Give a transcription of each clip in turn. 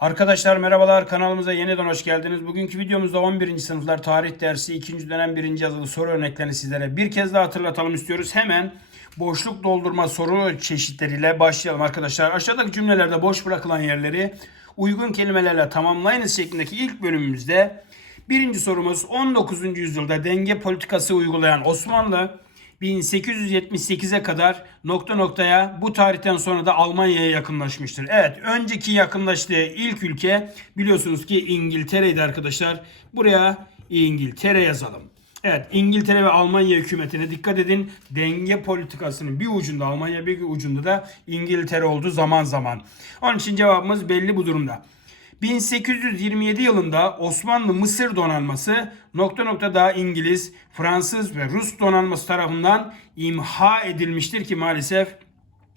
Arkadaşlar merhabalar kanalımıza yeniden hoş geldiniz. Bugünkü videomuzda 11. sınıflar tarih dersi 2. dönem 1. yazılı soru örneklerini sizlere bir kez daha hatırlatalım istiyoruz. Hemen boşluk doldurma soru çeşitleriyle başlayalım arkadaşlar. Aşağıdaki cümlelerde boş bırakılan yerleri uygun kelimelerle tamamlayınız şeklindeki ilk bölümümüzde birinci sorumuz 19. yüzyılda denge politikası uygulayan Osmanlı 1878'e kadar nokta noktaya bu tarihten sonra da Almanya'ya yakınlaşmıştır. Evet önceki yakınlaştığı ilk ülke biliyorsunuz ki İngiltere'ydi arkadaşlar. Buraya İngiltere yazalım. Evet İngiltere ve Almanya hükümetine dikkat edin. Denge politikasının bir ucunda Almanya bir ucunda da İngiltere oldu zaman zaman. Onun için cevabımız belli bu durumda. 1827 yılında Osmanlı Mısır donanması nokta nokta daha İngiliz, Fransız ve Rus donanması tarafından imha edilmiştir ki maalesef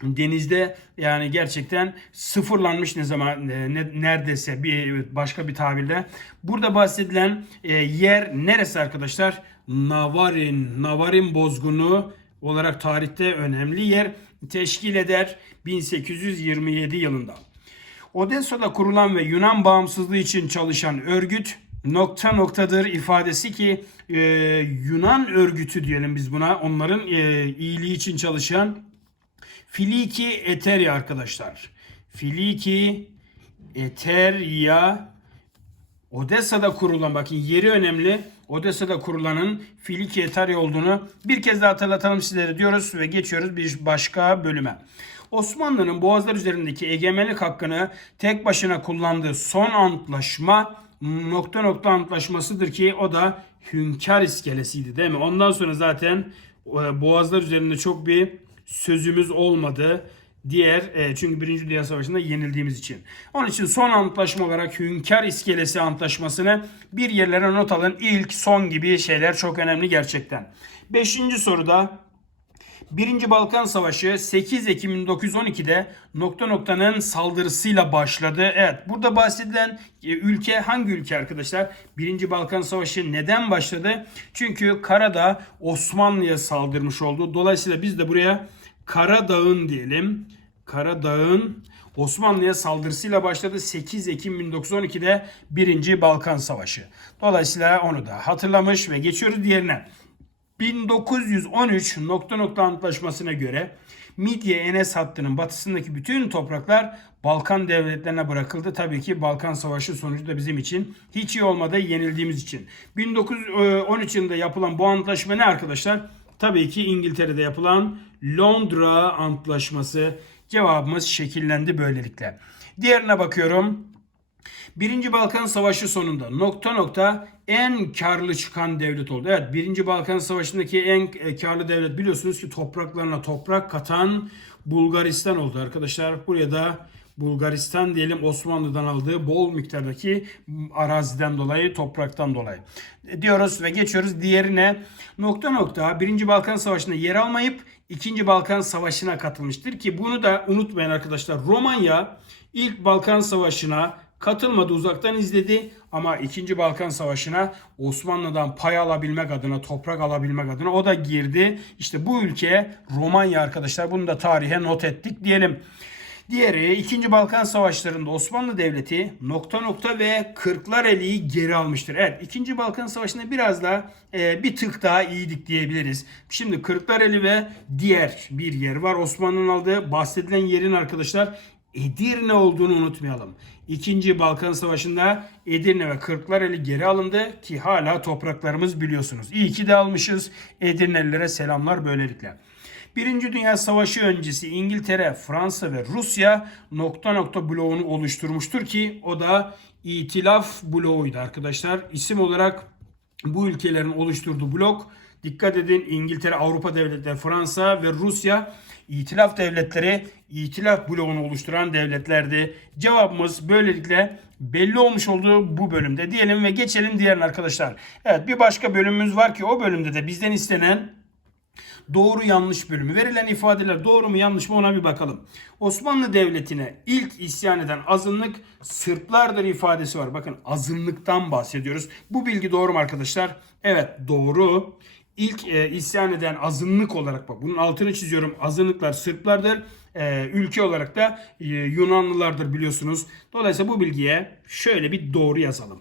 denizde yani gerçekten sıfırlanmış ne zaman e, ne, neredeyse bir başka bir tabirle. Burada bahsedilen e, yer neresi arkadaşlar? Navarin, Navarin bozgunu olarak tarihte önemli yer teşkil eder 1827 yılında. Odessa'da kurulan ve Yunan bağımsızlığı için çalışan örgüt nokta noktadır ifadesi ki e, Yunan örgütü diyelim biz buna onların e, iyiliği için çalışan Filiki Eteria arkadaşlar. Filiki Eteria Odessa'da kurulan bakın yeri önemli. Odessa'da kurulanın Filiki Eteria olduğunu bir kez daha hatırlatalım sizlere diyoruz ve geçiyoruz bir başka bölüme. Osmanlı'nın boğazlar üzerindeki egemenlik hakkını tek başına kullandığı son antlaşma nokta nokta antlaşmasıdır ki o da Hünkar iskelesiydi değil mi? Ondan sonra zaten e, boğazlar üzerinde çok bir sözümüz olmadı. Diğer e, çünkü Birinci Dünya Savaşı'nda yenildiğimiz için. Onun için son antlaşma olarak Hünkar İskelesi Antlaşması'nı bir yerlere not alın. İlk, son gibi şeyler çok önemli gerçekten. Beşinci soruda Birinci Balkan Savaşı 8 Ekim 1912'de nokta noktanın saldırısıyla başladı. Evet burada bahsedilen e, ülke hangi ülke arkadaşlar? Birinci Balkan Savaşı neden başladı? Çünkü Karadağ Osmanlı'ya saldırmış oldu. Dolayısıyla biz de buraya Karadağ'ın diyelim. Karadağ'ın Osmanlı'ya saldırısıyla başladı 8 Ekim 1912'de Birinci Balkan Savaşı. Dolayısıyla onu da hatırlamış ve geçiyoruz diğerine. 1913 nokta nokta antlaşmasına göre Midye Enes hattının batısındaki bütün topraklar Balkan devletlerine bırakıldı. Tabii ki Balkan Savaşı sonucu da bizim için hiç iyi olmadı yenildiğimiz için. 1913 yılında yapılan bu antlaşma ne arkadaşlar? Tabii ki İngiltere'de yapılan Londra Antlaşması. Cevabımız şekillendi böylelikle. Diğerine bakıyorum. Birinci Balkan Savaşı sonunda nokta nokta en karlı çıkan devlet oldu. Evet Birinci Balkan Savaşı'ndaki en e, karlı devlet biliyorsunuz ki topraklarına toprak katan Bulgaristan oldu arkadaşlar. Buraya da Bulgaristan diyelim Osmanlı'dan aldığı bol miktardaki araziden dolayı, topraktan dolayı. Diyoruz ve geçiyoruz diğerine. Nokta nokta Birinci Balkan Savaşı'nda yer almayıp İkinci Balkan Savaşı'na katılmıştır ki bunu da unutmayın arkadaşlar. Romanya ilk Balkan Savaşı'na katılmadı uzaktan izledi ama 2. Balkan Savaşı'na Osmanlı'dan pay alabilmek adına, toprak alabilmek adına o da girdi. İşte bu ülke Romanya arkadaşlar. Bunu da tarihe not ettik diyelim. Diğeri 2. Balkan Savaşları'nda Osmanlı Devleti nokta nokta ve Kırklareli'yi geri almıştır. Evet 2. Balkan Savaşı'nda biraz daha e, bir tık daha iyiydik diyebiliriz. Şimdi Kırklareli ve diğer bir yer var Osmanlı'nın aldığı bahsedilen yerin arkadaşlar Edirne olduğunu unutmayalım. İkinci Balkan Savaşı'nda Edirne ve Kırklareli geri alındı ki hala topraklarımız biliyorsunuz. İyi ki de almışız. Edirnelilere selamlar böylelikle. Birinci Dünya Savaşı öncesi İngiltere, Fransa ve Rusya nokta nokta bloğunu oluşturmuştur ki o da İtilaf bloğuydu arkadaşlar. İsim olarak bu ülkelerin oluşturduğu blok Dikkat edin İngiltere, Avrupa devletleri, Fransa ve Rusya İtilaf devletleri İtilaf bloğunu oluşturan devletlerdi. Cevabımız böylelikle belli olmuş olduğu bu bölümde diyelim ve geçelim diğerine arkadaşlar. Evet bir başka bölümümüz var ki o bölümde de bizden istenen doğru yanlış bölümü. Verilen ifadeler doğru mu yanlış mı ona bir bakalım. Osmanlı Devleti'ne ilk isyan eden azınlık Sırplardır ifadesi var. Bakın azınlıktan bahsediyoruz. Bu bilgi doğru mu arkadaşlar? Evet doğru. İlk e, isyan eden azınlık olarak bak bunun altını çiziyorum. Azınlıklar Sırplardır. e, ülke olarak da e, Yunanlılardır biliyorsunuz. Dolayısıyla bu bilgiye şöyle bir doğru yazalım.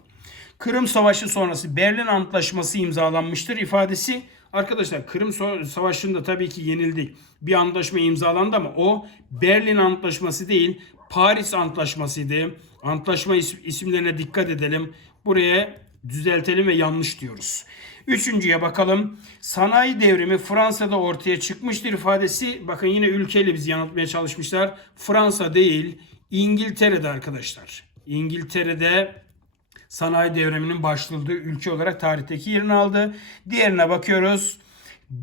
Kırım Savaşı sonrası Berlin Antlaşması imzalanmıştır ifadesi. Arkadaşlar Kırım Savaşı'nda tabii ki yenildik. Bir antlaşma imzalandı ama o Berlin Antlaşması değil Paris Antlaşması'ydı. Antlaşma is- isimlerine dikkat edelim. Buraya düzeltelim ve yanlış diyoruz. Üçüncüye bakalım. Sanayi devrimi Fransa'da ortaya çıkmıştır ifadesi. Bakın yine ülkeyle bizi yanıltmaya çalışmışlar. Fransa değil İngiltere'de arkadaşlar. İngiltere'de sanayi devriminin başladığı ülke olarak tarihteki yerini aldı. Diğerine bakıyoruz.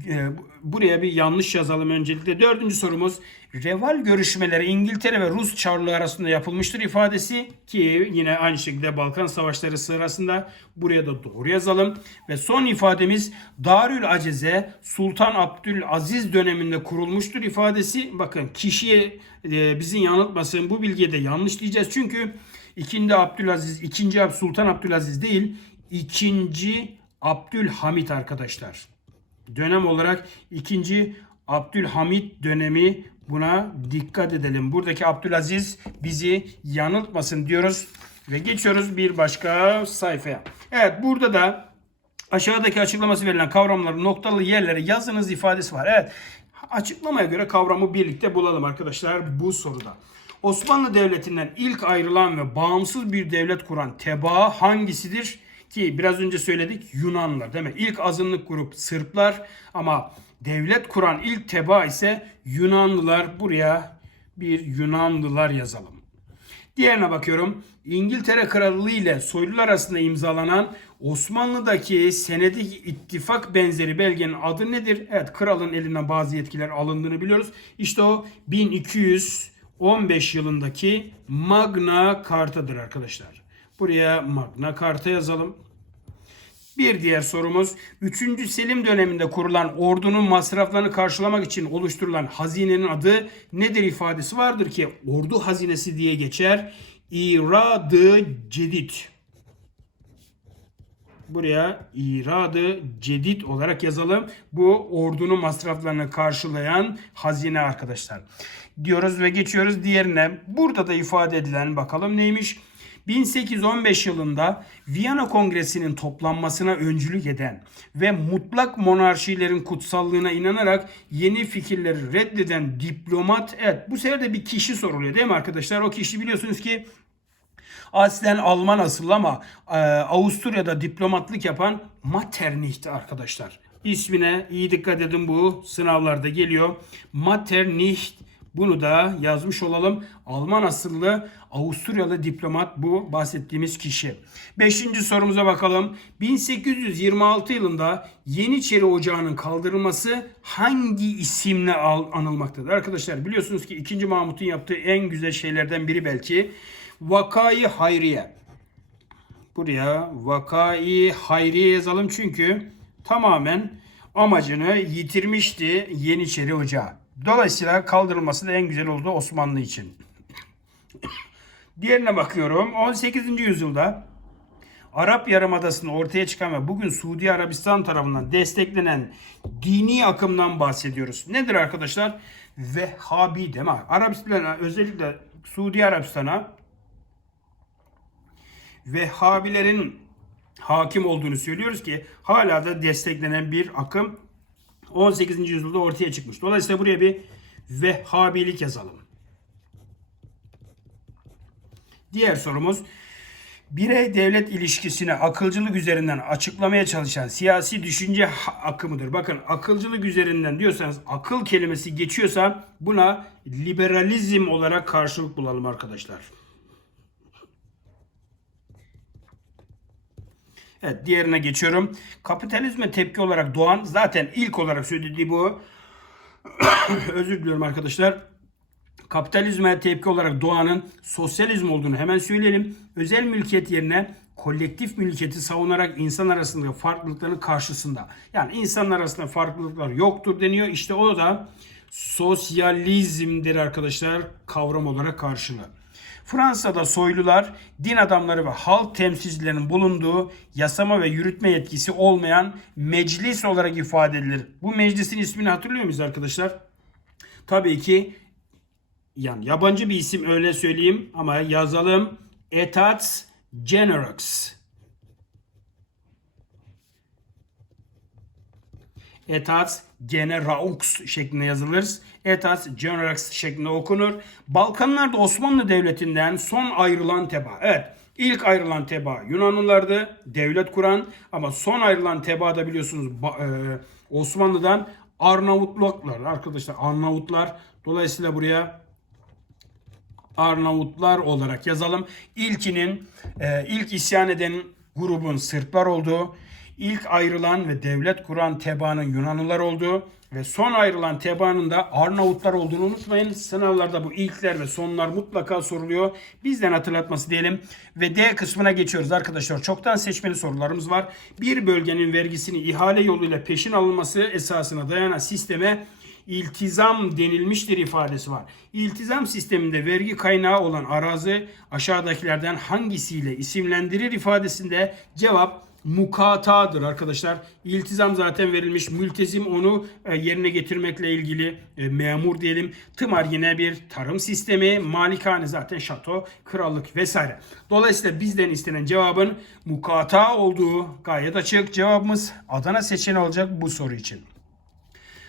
Ee, Buraya bir yanlış yazalım öncelikle. Dördüncü sorumuz. Reval görüşmeleri İngiltere ve Rus Çarlığı arasında yapılmıştır ifadesi ki yine aynı şekilde Balkan Savaşları sırasında buraya da doğru yazalım. Ve son ifademiz Darül Aceze Sultan Abdülaziz döneminde kurulmuştur ifadesi. Bakın kişiye e, bizi yanıltmasın bu bilgiye de yanlış diyeceğiz. Çünkü ikinci Abdülaziz, ikinci Ab- Sultan Abdülaziz değil, ikinci Abdülhamit arkadaşlar. Dönem olarak ikinci Abdülhamit dönemi buna dikkat edelim. Buradaki Abdülaziz bizi yanıltmasın diyoruz ve geçiyoruz bir başka sayfaya. Evet burada da aşağıdaki açıklaması verilen kavramların noktalı yerlere yazınız ifadesi var. Evet açıklamaya göre kavramı birlikte bulalım arkadaşlar bu soruda. Osmanlı Devleti'nden ilk ayrılan ve bağımsız bir devlet kuran tebaa hangisidir? Ki biraz önce söyledik Yunanlılar değil mi? İlk azınlık grup Sırplar ama devlet kuran ilk tebaa ise Yunanlılar. Buraya bir Yunanlılar yazalım. Diğerine bakıyorum. İngiltere Krallığı ile soylular arasında imzalanan Osmanlı'daki senedik ittifak benzeri belgenin adı nedir? Evet kralın elinden bazı yetkiler alındığını biliyoruz. İşte o 1215 yılındaki Magna Carta'dır arkadaşlar. Buraya Magna Carta yazalım. Bir diğer sorumuz 3. Selim döneminde kurulan ordunun masraflarını karşılamak için oluşturulan hazinenin adı nedir ifadesi vardır ki ordu hazinesi diye geçer. İradı Cedid. Buraya İradı Cedid olarak yazalım. Bu ordunun masraflarını karşılayan hazine arkadaşlar. Diyoruz ve geçiyoruz diğerine. Burada da ifade edilen bakalım neymiş? 1815 yılında Viyana Kongresi'nin toplanmasına öncülük eden ve mutlak monarşilerin kutsallığına inanarak yeni fikirleri reddeden diplomat, evet bu sefer de bir kişi soruluyor değil mi arkadaşlar? O kişi biliyorsunuz ki aslen Alman asıllı ama e, Avusturya'da diplomatlık yapan Metternich arkadaşlar. İsmine iyi dikkat edin bu sınavlarda geliyor. Metternich bunu da yazmış olalım. Alman asıllı Avusturyalı diplomat bu bahsettiğimiz kişi. Beşinci sorumuza bakalım. 1826 yılında Yeniçeri Ocağı'nın kaldırılması hangi isimle anılmaktadır? Arkadaşlar biliyorsunuz ki 2. Mahmut'un yaptığı en güzel şeylerden biri belki Vakai Hayriye. Buraya Vakai Hayriye yazalım çünkü tamamen amacını yitirmişti Yeniçeri Ocağı. Dolayısıyla kaldırılması da en güzel oldu Osmanlı için. Diğerine bakıyorum. 18. yüzyılda Arap Yarımadası'nda ortaya çıkan ve bugün Suudi Arabistan tarafından desteklenen dini akımdan bahsediyoruz. Nedir arkadaşlar? Vehhabi mi? Arabistan'a özellikle Suudi Arabistan'a Vehhabilerin hakim olduğunu söylüyoruz ki hala da desteklenen bir akım 18. yüzyılda ortaya çıkmış. Dolayısıyla buraya bir Vehhabilik yazalım. Diğer sorumuz birey devlet ilişkisini akılcılık üzerinden açıklamaya çalışan siyasi düşünce akımıdır. Bakın akılcılık üzerinden diyorsanız akıl kelimesi geçiyorsa buna liberalizm olarak karşılık bulalım arkadaşlar. Evet diğerine geçiyorum. Kapitalizme tepki olarak doğan zaten ilk olarak söylediği bu. Özür diliyorum arkadaşlar. Kapitalizme tepki olarak doğanın sosyalizm olduğunu hemen söyleyelim. Özel mülkiyet yerine kolektif mülkiyeti savunarak insan arasında farklılıkların karşısında. Yani insan arasında farklılıklar yoktur deniyor. İşte o da sosyalizmdir arkadaşlar kavram olarak karşılığı. Fransa'da soylular, din adamları ve halk temsilcilerinin bulunduğu yasama ve yürütme yetkisi olmayan meclis olarak ifade edilir. Bu meclisin ismini hatırlıyor muyuz arkadaşlar? Tabii ki yani yabancı bir isim öyle söyleyeyim ama yazalım. Etats Generox. Etats Generaux şeklinde yazılır. Etats Generaux şeklinde okunur. Balkanlarda Osmanlı Devleti'nden son ayrılan teba. Evet ilk ayrılan teba Yunanlılardı. Devlet kuran ama son ayrılan teba da biliyorsunuz e, Osmanlı'dan Arnavutluklar arkadaşlar Arnavutlar. Dolayısıyla buraya Arnavutlar olarak yazalım. İlkinin e, ilk isyan eden grubun Sırplar olduğu, ilk ayrılan ve devlet kuran tebaanın Yunanlılar olduğu ve son ayrılan tebaanın da Arnavutlar olduğunu unutmayın. Sınavlarda bu ilkler ve sonlar mutlaka soruluyor. Bizden hatırlatması diyelim. Ve D kısmına geçiyoruz arkadaşlar. Çoktan seçmeli sorularımız var. Bir bölgenin vergisini ihale yoluyla peşin alınması esasına dayanan sisteme iltizam denilmiştir ifadesi var. İltizam sisteminde vergi kaynağı olan arazi aşağıdakilerden hangisiyle isimlendirir ifadesinde cevap mukatadır arkadaşlar. İltizam zaten verilmiş. Mültezim onu e, yerine getirmekle ilgili e, memur diyelim. Tımar yine bir tarım sistemi. Malikane zaten şato, krallık vesaire. Dolayısıyla bizden istenen cevabın mukata olduğu gayet açık. Cevabımız Adana seçeneği olacak bu soru için.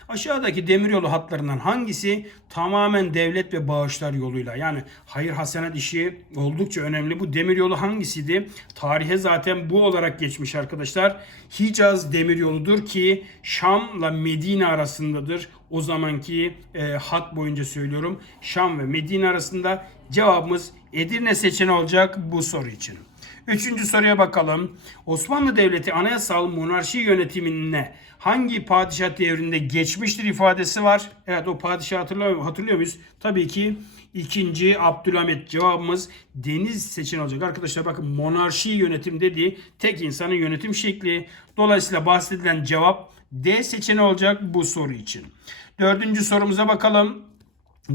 Aşağıdaki demiryolu hatlarından hangisi tamamen devlet ve bağışlar yoluyla yani hayır hasenat işi oldukça önemli. Bu demiryolu hangisiydi? Tarihe zaten bu olarak geçmiş arkadaşlar. Hicaz demiryoludur ki Şam'la Medine arasındadır. O zamanki e, hat boyunca söylüyorum. Şam ve Medine arasında cevabımız Edirne seçeneği olacak bu soru için. Üçüncü soruya bakalım. Osmanlı Devleti anayasal monarşi yönetimine hangi padişah devrinde geçmiştir ifadesi var. Evet o padişahı hatırlıyor, hatırlıyor muyuz? Tabii ki ikinci Abdülhamit cevabımız deniz seçeneği olacak. Arkadaşlar bakın monarşi yönetim dediği tek insanın yönetim şekli. Dolayısıyla bahsedilen cevap D seçeneği olacak bu soru için. Dördüncü sorumuza bakalım.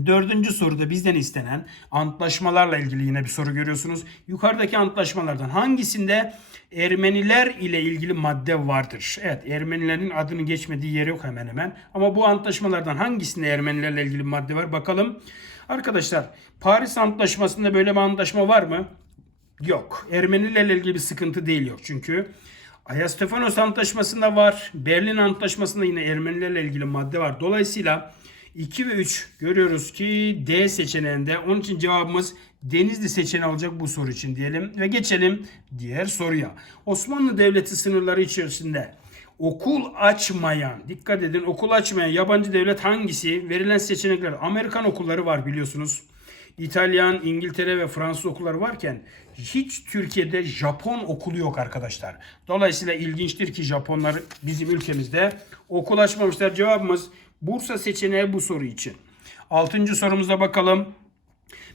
Dördüncü soruda bizden istenen antlaşmalarla ilgili yine bir soru görüyorsunuz. Yukarıdaki antlaşmalardan hangisinde Ermeniler ile ilgili madde vardır? Evet Ermenilerin adının geçmediği yer yok hemen hemen. Ama bu antlaşmalardan hangisinde Ermenilerle ilgili madde var? Bakalım. Arkadaşlar Paris Antlaşması'nda böyle bir antlaşma var mı? Yok. Ermenilerle ilgili bir sıkıntı değil yok. Çünkü Ayastefanos Antlaşması'nda var. Berlin Antlaşması'nda yine Ermenilerle ilgili madde var. Dolayısıyla 2 ve 3 görüyoruz ki D seçeneğinde. Onun için cevabımız Denizli seçeneği olacak bu soru için diyelim. Ve geçelim diğer soruya. Osmanlı Devleti sınırları içerisinde okul açmayan, dikkat edin okul açmayan yabancı devlet hangisi? Verilen seçenekler Amerikan okulları var biliyorsunuz. İtalyan, İngiltere ve Fransız okulları varken hiç Türkiye'de Japon okulu yok arkadaşlar. Dolayısıyla ilginçtir ki Japonlar bizim ülkemizde okul açmamışlar. Cevabımız Bursa seçeneği bu soru için. Altıncı sorumuza bakalım.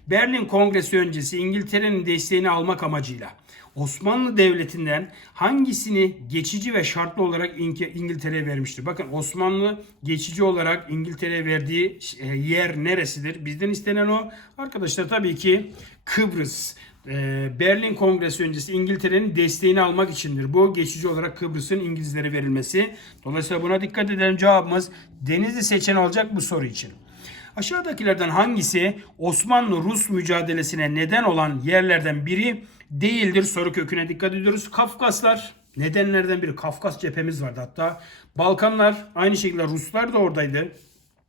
Berlin Kongresi öncesi İngiltere'nin desteğini almak amacıyla Osmanlı Devleti'nden hangisini geçici ve şartlı olarak İngiltere'ye vermiştir? Bakın Osmanlı geçici olarak İngiltere'ye verdiği e, yer neresidir? Bizden istenen o. Arkadaşlar tabii ki Kıbrıs. E, Berlin Kongresi öncesi İngiltere'nin desteğini almak içindir. Bu geçici olarak Kıbrıs'ın İngilizlere verilmesi. Dolayısıyla buna dikkat edelim. Cevabımız Denizli seçeneği olacak bu soru için. Aşağıdakilerden hangisi Osmanlı-Rus mücadelesine neden olan yerlerden biri değildir? Soru köküne dikkat ediyoruz. Kafkaslar nedenlerden biri. Kafkas cephemiz vardı hatta. Balkanlar aynı şekilde Ruslar da oradaydı.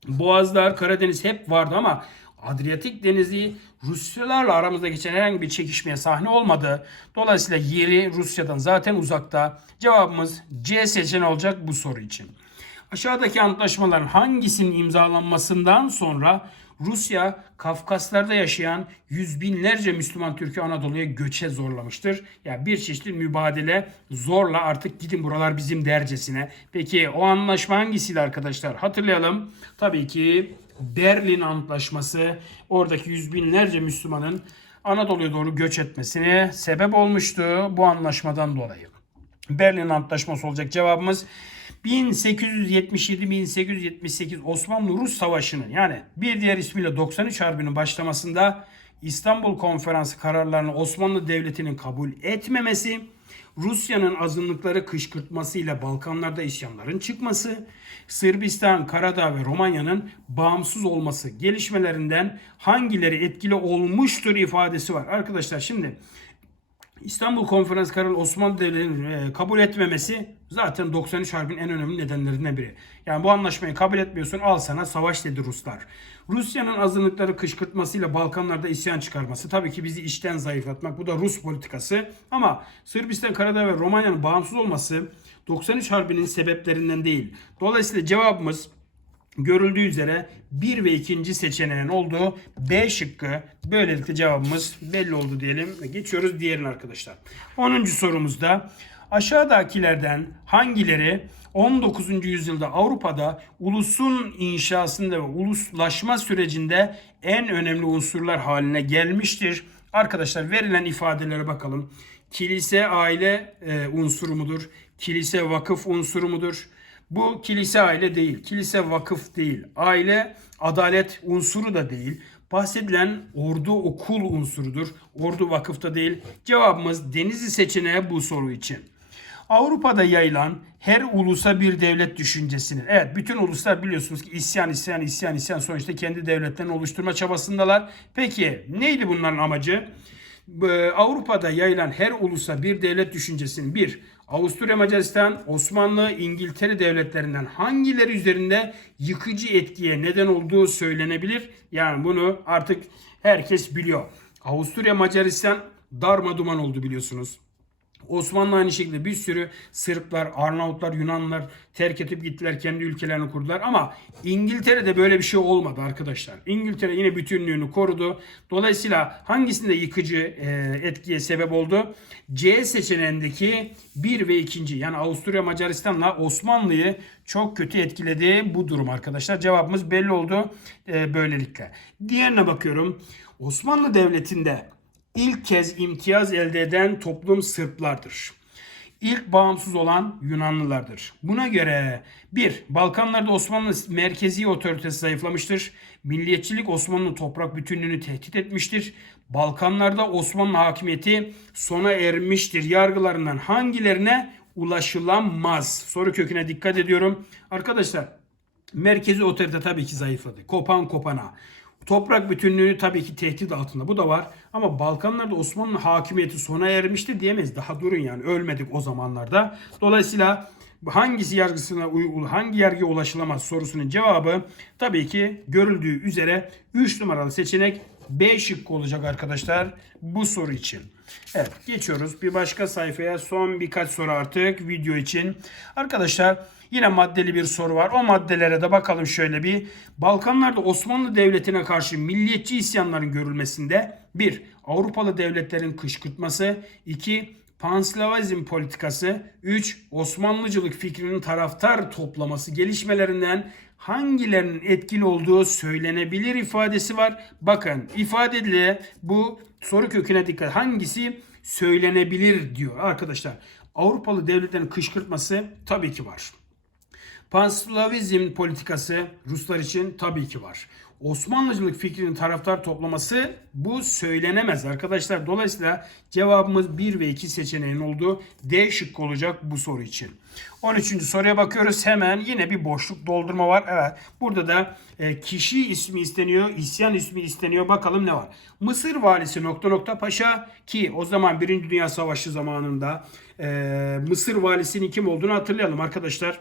Boğazlar, Karadeniz hep vardı ama Adriyatik Denizi Rusyalarla aramızda geçen herhangi bir çekişmeye sahne olmadı. Dolayısıyla yeri Rusya'dan zaten uzakta. Cevabımız C seçeneği olacak bu soru için. Aşağıdaki antlaşmaların hangisinin imzalanmasından sonra Rusya Kafkaslarda yaşayan yüz binlerce Müslüman Türk'ü Anadolu'ya göçe zorlamıştır. Yani bir çeşit mübadele zorla artık gidin buralar bizim dercesine. Peki o anlaşma hangisiydi arkadaşlar? Hatırlayalım. Tabii ki Berlin Antlaşması oradaki yüz binlerce Müslümanın Anadolu'ya doğru göç etmesine sebep olmuştu bu anlaşmadan dolayı. Berlin Antlaşması olacak cevabımız 1877-1878 Osmanlı-Rus Savaşı'nın yani bir diğer ismiyle 93 Harbi'nin başlamasında İstanbul Konferansı kararlarını Osmanlı Devleti'nin kabul etmemesi Rusya'nın azınlıkları kışkırtmasıyla Balkanlarda isyanların çıkması, Sırbistan, Karadağ ve Romanya'nın bağımsız olması gelişmelerinden hangileri etkili olmuştur ifadesi var. Arkadaşlar şimdi İstanbul Konferans kararı Osmanlı Devleti'nin e, kabul etmemesi zaten 93 Harbi'nin en önemli nedenlerinden biri. Yani bu anlaşmayı kabul etmiyorsun al sana savaş dedi Ruslar. Rusya'nın azınlıkları kışkırtmasıyla Balkanlarda isyan çıkarması tabii ki bizi içten zayıflatmak. Bu da Rus politikası. Ama Sırbistan, Karadağ ve Romanya'nın bağımsız olması 93 Harbi'nin sebeplerinden değil. Dolayısıyla cevabımız görüldüğü üzere 1 ve 2. seçeneğin olduğu B şıkkı. Böylelikle cevabımız belli oldu diyelim. Geçiyoruz diğerine arkadaşlar. 10. sorumuzda aşağıdakilerden hangileri 19. yüzyılda Avrupa'da ulusun inşasında ve uluslaşma sürecinde en önemli unsurlar haline gelmiştir? Arkadaşlar verilen ifadelere bakalım. Kilise aile e, unsuru mudur? Kilise vakıf unsuru mudur? Bu kilise aile değil, kilise vakıf değil, aile adalet unsuru da değil. Bahsedilen ordu okul unsurudur. Ordu vakıfta değil. Cevabımız Denizli seçeneği bu soru için. Avrupa'da yayılan her ulusa bir devlet düşüncesini. Evet bütün uluslar biliyorsunuz ki isyan isyan isyan isyan sonuçta kendi devletlerini oluşturma çabasındalar. Peki neydi bunların amacı? Ee, Avrupa'da yayılan her ulusa bir devlet düşüncesinin bir Avusturya Macaristan, Osmanlı, İngiltere devletlerinden hangileri üzerinde yıkıcı etkiye neden olduğu söylenebilir. Yani bunu artık herkes biliyor. Avusturya Macaristan darma duman oldu biliyorsunuz. Osmanlı aynı şekilde bir sürü Sırplar, Arnavutlar, Yunanlılar terk edip gittiler kendi ülkelerini kurdular ama İngiltere'de böyle bir şey olmadı arkadaşlar. İngiltere yine bütünlüğünü korudu. Dolayısıyla hangisinde yıkıcı e, etkiye sebep oldu? C seçeneğindeki 1 ve 2. yani Avusturya Macaristan'la Osmanlı'yı çok kötü etkiledi bu durum arkadaşlar. Cevabımız belli oldu e, böylelikle. Diğerine bakıyorum. Osmanlı Devleti'nde ilk kez imtiyaz elde eden toplum Sırplardır. İlk bağımsız olan Yunanlılardır. Buna göre 1. Balkanlarda Osmanlı merkezi otoritesi zayıflamıştır. Milliyetçilik Osmanlı toprak bütünlüğünü tehdit etmiştir. Balkanlarda Osmanlı hakimiyeti sona ermiştir. Yargılarından hangilerine ulaşılamaz? Soru köküne dikkat ediyorum. Arkadaşlar merkezi otorite tabii ki zayıfladı. Kopan kopana. Toprak bütünlüğü tabii ki tehdit altında. Bu da var. Ama Balkanlarda Osmanlı hakimiyeti sona ermişti diyemeyiz. Daha durun yani ölmedik o zamanlarda. Dolayısıyla hangisi yargısına hangi yargıya ulaşılamaz sorusunun cevabı tabii ki görüldüğü üzere 3 numaralı seçenek B şıkkı olacak arkadaşlar bu soru için. Evet geçiyoruz bir başka sayfaya son birkaç soru artık video için. Arkadaşlar Yine maddeli bir soru var. O maddelere de bakalım şöyle bir. Balkanlarda Osmanlı Devleti'ne karşı milliyetçi isyanların görülmesinde 1. Avrupalı devletlerin kışkırtması 2. Panslavizm politikası 3. Osmanlıcılık fikrinin taraftar toplaması gelişmelerinden hangilerinin etkili olduğu söylenebilir ifadesi var. Bakın ifadeli bu soru köküne dikkat. Hangisi söylenebilir diyor arkadaşlar. Avrupalı devletlerin kışkırtması tabii ki var. Panslavizm politikası Ruslar için tabii ki var. Osmanlıcılık fikrinin taraftar toplaması bu söylenemez arkadaşlar. Dolayısıyla cevabımız 1 ve 2 seçeneğin olduğu D şıkkı olacak bu soru için. 13. soruya bakıyoruz. Hemen yine bir boşluk doldurma var. Evet. Burada da e, kişi ismi isteniyor, isyan ismi isteniyor. Bakalım ne var? Mısır valisi nokta nokta paşa ki o zaman 1. Dünya Savaşı zamanında e, Mısır valisinin kim olduğunu hatırlayalım arkadaşlar.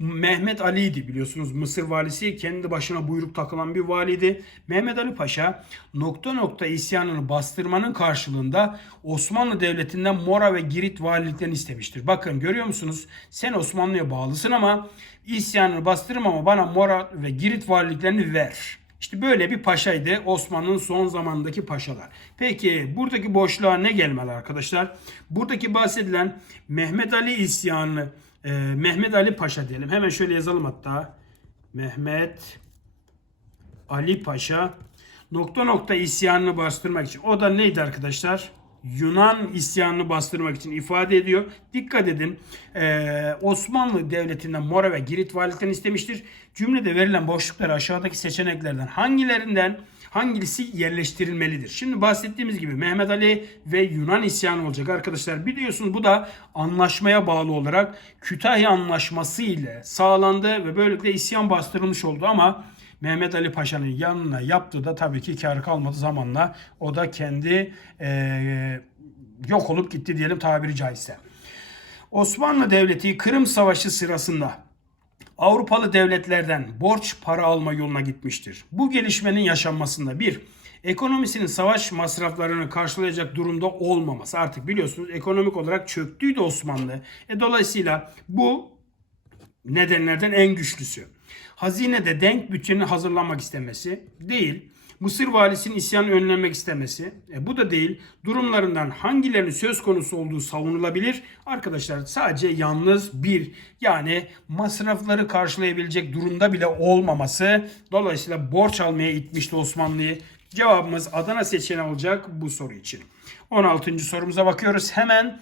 Mehmet Ali'ydi biliyorsunuz Mısır valisi kendi başına buyruk takılan bir valiydi. Mehmet Ali Paşa nokta nokta isyanını bastırmanın karşılığında Osmanlı Devleti'nden Mora ve Girit valiliklerini istemiştir. Bakın görüyor musunuz? Sen Osmanlı'ya bağlısın ama isyanını bastırma ama bana Mora ve Girit valiliklerini ver. İşte böyle bir paşaydı Osmanlı'nın son zamandaki paşalar. Peki buradaki boşluğa ne gelmeli arkadaşlar? Buradaki bahsedilen Mehmet Ali isyanını e, Mehmet Ali Paşa diyelim. Hemen şöyle yazalım hatta. Mehmet Ali Paşa nokta nokta isyanını bastırmak için. O da neydi arkadaşlar? Yunan isyanını bastırmak için ifade ediyor. Dikkat edin. Ee, Osmanlı Devleti'nden Mora ve Girit valilikten istemiştir. Cümlede verilen boşlukları aşağıdaki seçeneklerden hangilerinden hangisi yerleştirilmelidir? Şimdi bahsettiğimiz gibi Mehmet Ali ve Yunan isyanı olacak arkadaşlar. Biliyorsunuz bu da anlaşmaya bağlı olarak Kütahya Anlaşması ile sağlandı ve böylelikle isyan bastırılmış oldu ama Mehmet Ali Paşa'nın yanına yaptığı da tabii ki kar kalmadı zamanla. O da kendi eee, yok olup gitti diyelim tabiri caizse. Osmanlı Devleti Kırım Savaşı sırasında Avrupalı devletlerden borç para alma yoluna gitmiştir. Bu gelişmenin yaşanmasında bir, ekonomisinin savaş masraflarını karşılayacak durumda olmaması. Artık biliyorsunuz ekonomik olarak çöktüydü Osmanlı. E, dolayısıyla bu nedenlerden en güçlüsü. Hazinede denk bütçenin hazırlanmak istemesi değil. Mısır valisinin isyanı önlemek istemesi. E, bu da değil. Durumlarından hangilerinin söz konusu olduğu savunulabilir. Arkadaşlar sadece yalnız bir yani masrafları karşılayabilecek durumda bile olmaması. Dolayısıyla borç almaya itmişti Osmanlı'yı. Cevabımız Adana seçeneği olacak bu soru için. 16. sorumuza bakıyoruz. Hemen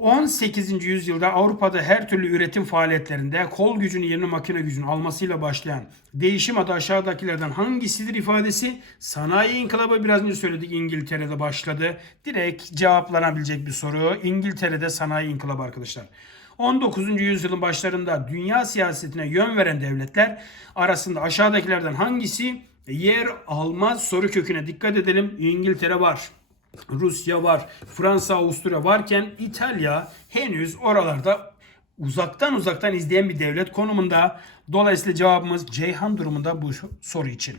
18. yüzyılda Avrupa'da her türlü üretim faaliyetlerinde kol gücünün yerine makine gücünün almasıyla başlayan değişim adı aşağıdakilerden hangisidir ifadesi sanayi inkılabı biraz önce söyledik İngiltere'de başladı. Direkt cevaplanabilecek bir soru. İngiltere'de sanayi inkılabı arkadaşlar. 19. yüzyılın başlarında dünya siyasetine yön veren devletler arasında aşağıdakilerden hangisi yer almaz soru köküne dikkat edelim. İngiltere var. Rusya var, Fransa, Avusturya varken İtalya henüz oralarda uzaktan uzaktan izleyen bir devlet konumunda. Dolayısıyla cevabımız Ceyhan durumunda bu soru için.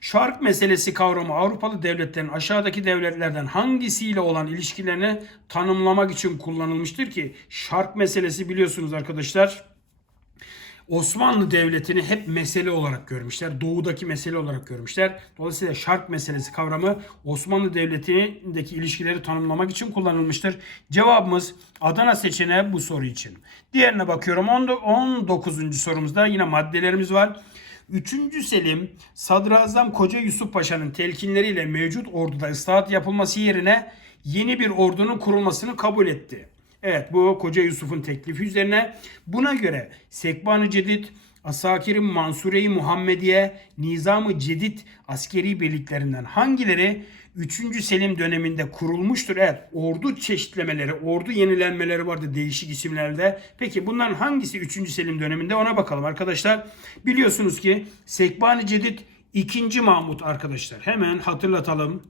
Şark meselesi kavramı Avrupalı devletlerin aşağıdaki devletlerden hangisiyle olan ilişkilerini tanımlamak için kullanılmıştır ki şark meselesi biliyorsunuz arkadaşlar Osmanlı Devleti'ni hep mesele olarak görmüşler. Doğudaki mesele olarak görmüşler. Dolayısıyla şark meselesi kavramı Osmanlı Devleti'ndeki ilişkileri tanımlamak için kullanılmıştır. Cevabımız Adana seçeneği bu soru için. Diğerine bakıyorum. 19. sorumuzda yine maddelerimiz var. 3. Selim Sadrazam Koca Yusuf Paşa'nın telkinleriyle mevcut orduda ıslahat yapılması yerine yeni bir ordunun kurulmasını kabul etti. Evet bu Koca Yusuf'un teklifi üzerine buna göre Sekban-ı Cedid, Asakir-i Mansure-i Muhammediye, Nizam-ı Cedid askeri birliklerinden hangileri 3. Selim döneminde kurulmuştur? Evet ordu çeşitlemeleri, ordu yenilenmeleri vardı değişik isimlerde. Peki bunların hangisi 3. Selim döneminde ona bakalım arkadaşlar. Biliyorsunuz ki Sekban-ı Cedid 2. Mahmut arkadaşlar. Hemen hatırlatalım.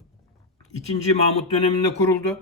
2. Mahmut döneminde kuruldu.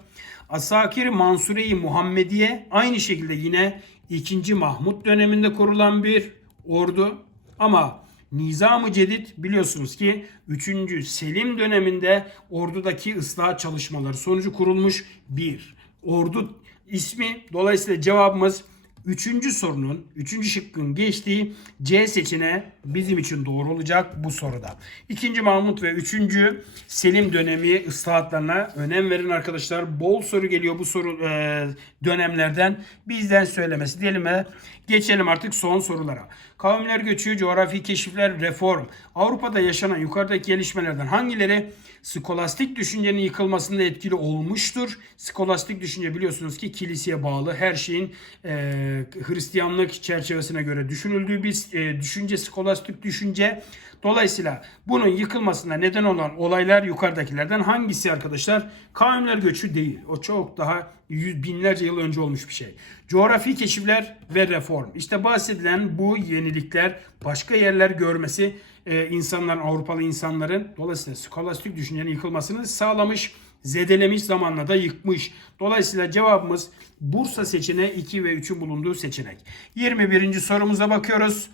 Asakir Mansure-i Muhammediye aynı şekilde yine 2. Mahmut döneminde kurulan bir ordu. Ama Nizam-ı Cedid biliyorsunuz ki 3. Selim döneminde ordudaki ıslah çalışmaları sonucu kurulmuş bir ordu ismi. Dolayısıyla cevabımız Üçüncü sorunun, üçüncü şıkkın geçtiği C seçeneği bizim için doğru olacak bu soruda. İkinci Mahmut ve üçüncü Selim dönemi ıslahatlarına önem verin arkadaşlar. Bol soru geliyor bu soru e, dönemlerden. Bizden söylemesi diyelim ve geçelim artık son sorulara. Kavimler göçü, coğrafi keşifler, reform. Avrupa'da yaşanan yukarıdaki gelişmelerden hangileri skolastik düşüncenin yıkılmasında etkili olmuştur? Skolastik düşünce biliyorsunuz ki kiliseye bağlı her şeyin e, Hristiyanlık çerçevesine göre düşünüldüğü bir e, düşünce, skolastik düşünce. Dolayısıyla bunun yıkılmasına neden olan olaylar yukarıdakilerden hangisi arkadaşlar? Kavimler göçü değil. O çok daha yüz binlerce yıl önce olmuş bir şey. Coğrafi keşifler ve reform. İşte bahsedilen bu yenilikler başka yerler görmesi e, insanların, Avrupalı insanların dolayısıyla skolastik düşüncenin yıkılmasını sağlamış, zedelemiş zamanla da yıkmış. Dolayısıyla cevabımız Bursa seçeneği 2 ve 3'ün bulunduğu seçenek. 21. sorumuza bakıyoruz.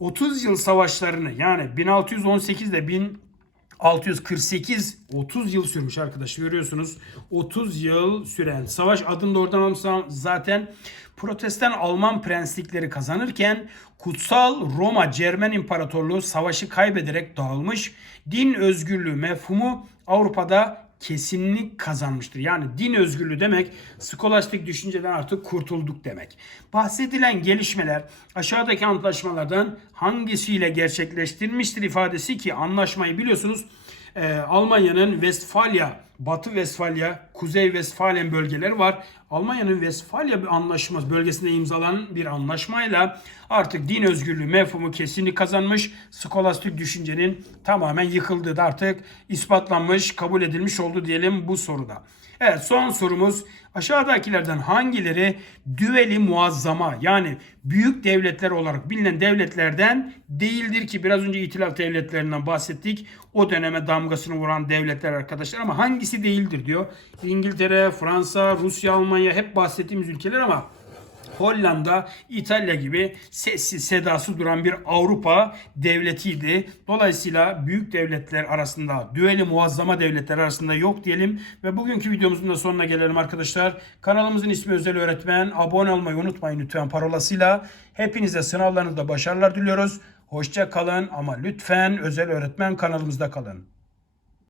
30 yıl savaşlarını yani 1618 ile 1648 30 yıl sürmüş arkadaşlar görüyorsunuz. 30 yıl süren savaş adını da oradan almışsam zaten Protestan Alman prenslikleri kazanırken Kutsal Roma Cermen İmparatorluğu savaşı kaybederek dağılmış. Din özgürlüğü mefhumu Avrupa'da kesinlik kazanmıştır. Yani din özgürlüğü demek skolastik düşünceden artık kurtulduk demek. Bahsedilen gelişmeler aşağıdaki antlaşmalardan hangisiyle gerçekleştirilmiştir ifadesi ki anlaşmayı biliyorsunuz e, Almanya'nın Westfalia Batı Vesfalya, Kuzey Vesfalya bölgeleri var. Almanya'nın Vesfalya anlaşması bölgesinde imzalanan bir anlaşmayla artık din özgürlüğü mefhumu kesinlik kazanmış. Skolastik düşüncenin tamamen yıkıldığı da artık ispatlanmış, kabul edilmiş oldu diyelim bu soruda. Evet son sorumuz aşağıdakilerden hangileri düveli muazzama yani büyük devletler olarak bilinen devletlerden değildir ki biraz önce itilaf devletlerinden bahsettik. O döneme damgasını vuran devletler arkadaşlar ama hangisi değildir diyor. İngiltere, Fransa, Rusya, Almanya hep bahsettiğimiz ülkeler ama Hollanda, İtalya gibi sessiz sedası duran bir Avrupa devletiydi. Dolayısıyla büyük devletler arasında, düeli muazzama devletler arasında yok diyelim. Ve bugünkü videomuzun da sonuna gelelim arkadaşlar. Kanalımızın ismi Özel Öğretmen. Abone olmayı unutmayın lütfen parolasıyla. Hepinize sınavlarınızda başarılar diliyoruz. Hoşça kalın ama lütfen Özel Öğretmen kanalımızda kalın.